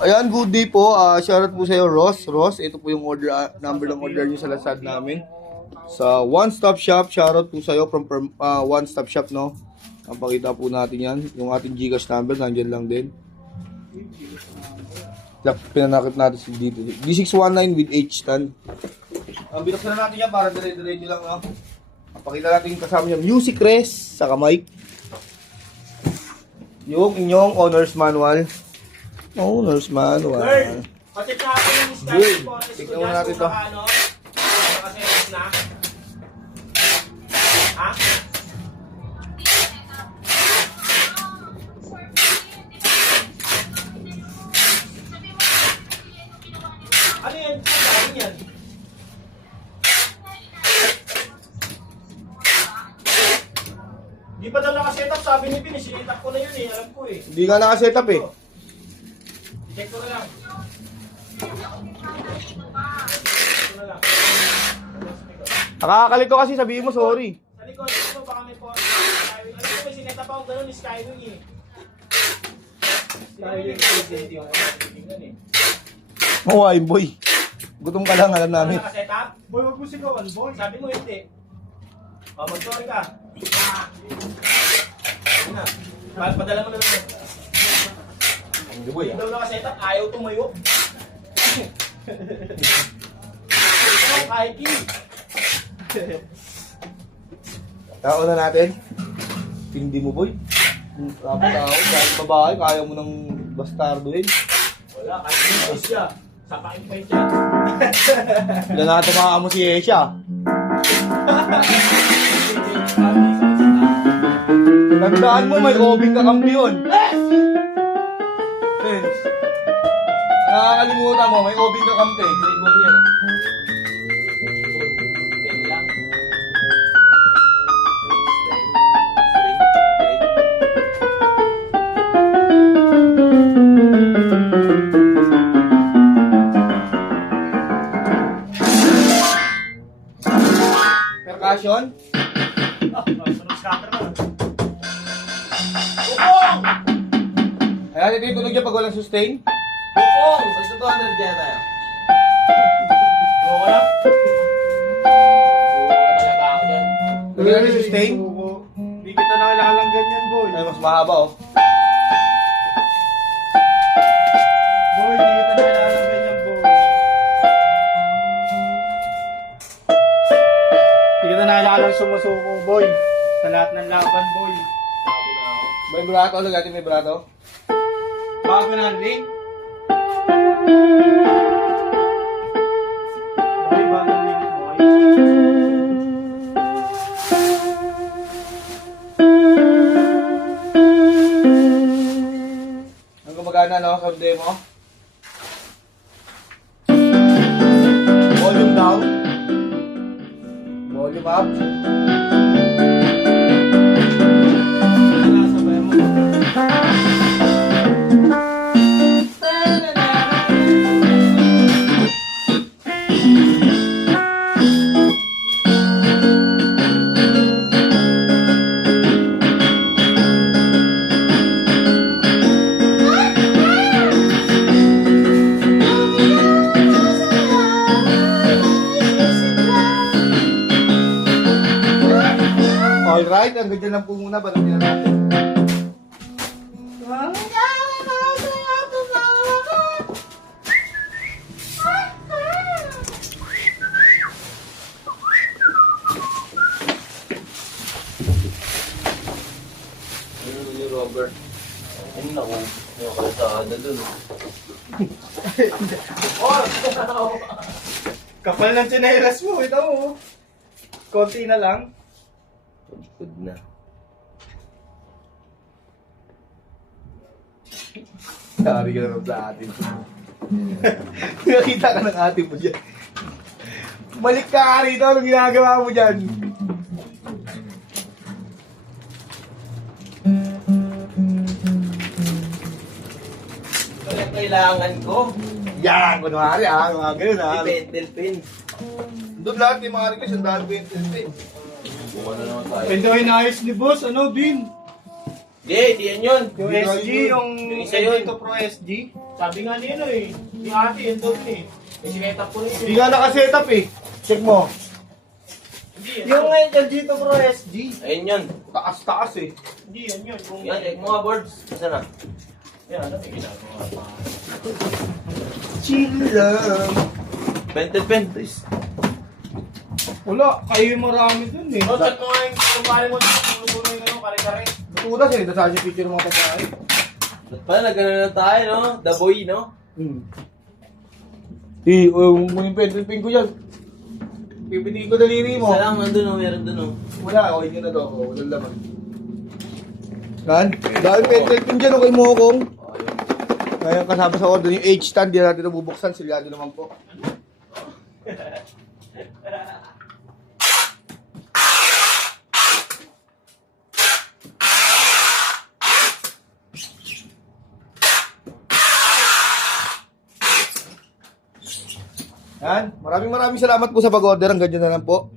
Ayan, good day po. Shoutout po sa iyo, Ross. Ross, ito po yung order, number ng order nyo sa Lazad namin. Sa One Stop Shop, shoutout po sa iyo from One Stop Shop, no? Ang pakita po natin yan. Yung ating Gcash number, nandyan lang din. Pinanakit natin si dito. D619 with H10. Binuksan na natin yan para dire-diretso lang, no? Ang pakita natin yung kasama niya, music rest, saka mic. Yung inyong owner's manual. Owner's manual. Bird! Pacheck natin yung Skype po. Tignan muna natin to. Kasi na. Ha? Ano yan? Ano yan? Di pa daw nakasetup, sabi ni Pin, sinitap ko na yun eh, alam ko eh. Hindi nga nakasetup eh. Check ko na lang. Nakakalito kasi, sabihin mo sorry. Sa likod, ito baka may po. Skywing. Alam ko may sinetap ako gano'n ni Skywing eh. Skywing present yung tingnan eh. Oo, ay boy. Gutom ka lang, alam namin. Nakasetup? Boy, wag mo sigawan, boy. Sabi mo hindi. O, mag-sorry ka. Ayun na. Padala mo na lang. Hindi boy, Hindi daw nakasetup, ayaw tumayo. Ikaw, Kaiki. Tao na natin. Hindi mo boy. Dapat tao, dahil babae, kaya mo ng bastardoin. Wala, kasi hindi siya. Sapain pa siya. Ilan na tumakaan mo si Esha. Tandaan mo, may obing kakampi yun. Friends, nakakalimutan mo, may obing kakampi. Grade 1 yan. Grade lang. Percussion? Sunog scatter mo. Ayan, ito yung tunog niya pag walang sustain. Bukong! Basta 200 kaya tayo. Bukong na? Bukong na talaga ako dyan. Tunog na sustain. Hindi kita nakilala ng ganyan, boy. Ay, mas mahaba oh. Boy, hindi kita nakilala ng ganyan, boy. Hindi kita nakilala ng sumusuko, boy. Sa lahat ng laban, boy. May brato, lagatin may brato. Bago na link. Boy, bago link, boy. Ang gumagana, no? Sa demo. Volume down. Volume up. Sabay mo. Alright, ang ganyan lang po muna. Banatin na natin. Ano yung rubber? Ano na kung yung kalsada dun? Kapal ng tsinelas mo, ito mo. Konti na lang. Good na. Sorry ka naman sa atin. Nakita ka ng ate mo dyan. Balik ka rito. Anong ginagawa mo dyan? Kaya kailangan ko. Yan, kunwari mga ganun Pentel pen. Doon lahat yung mga request, ang dami ko yung tintin. Buka na naman tayo. Ito inayos ni boss, ano, Bin? Hindi yan yun. Yung SG, yung Yung isa yun. Dito Pro SG. Sabi nga niya ni ate, yun daw eh. May sinetap ko rin Hindi nga nakasetup eh. Check mo. Hindi Yung LG to Pro SG. Ayun yun. Taas-taas eh. Hindi, yun. Yung Yan, check mo nga boards. Saan na? Yan, ano may ginagawa pa? Chill lang. Pentel pen, please. Wala, kayo yung marami dun eh. Oh, check mo nga yung kumpare mo dito. Tumutuloy yung ano, kare-kare. Natulas eh, nasa yung picture ng mga tatay. Ba't pala, nagano na tayo, no? The boy, no? Yung pencil pin ko dyan. Pipitigin ko daliri mo. Isa lang, nandun, no? Meron dun, no? Wala, okay nyo na to. Walang laman. Yan, dahil pencil pin dyan, okay mo kung. Ngayon kasama sa order yung H-stand, di natin nabubuksan, silyado naman po. Yan, maraming salamat po sa pag-order. Ang ganyan na lang po.